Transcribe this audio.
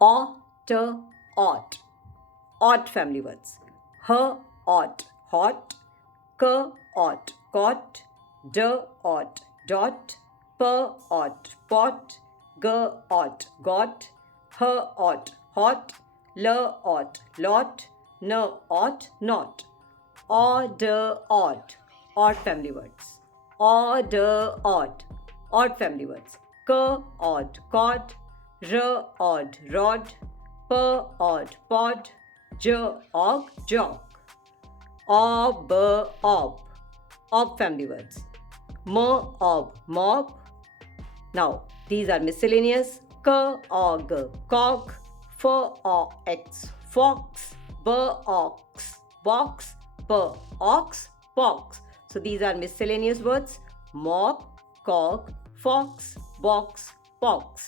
Ot, ought. Odd family words. H, ought, hot. K, ought, cot. D, ought, dot. P, ought, pot. G, ought, got. H, ought, hot. L, ought, lot. N, ought, not. Odd, odd. Odd family words. Odd, odd. Odd family words. K, odd, cod. R, odd, rod. P, odd, pod. J, og, jog. Ob, ob. Ob family words. M, ob, mob. Now, these are miscellaneous. K, og, cog. F, o, x, fox. B, ox, box. P, ox, box. So these are miscellaneous words. Mob, cog, fox, box, box.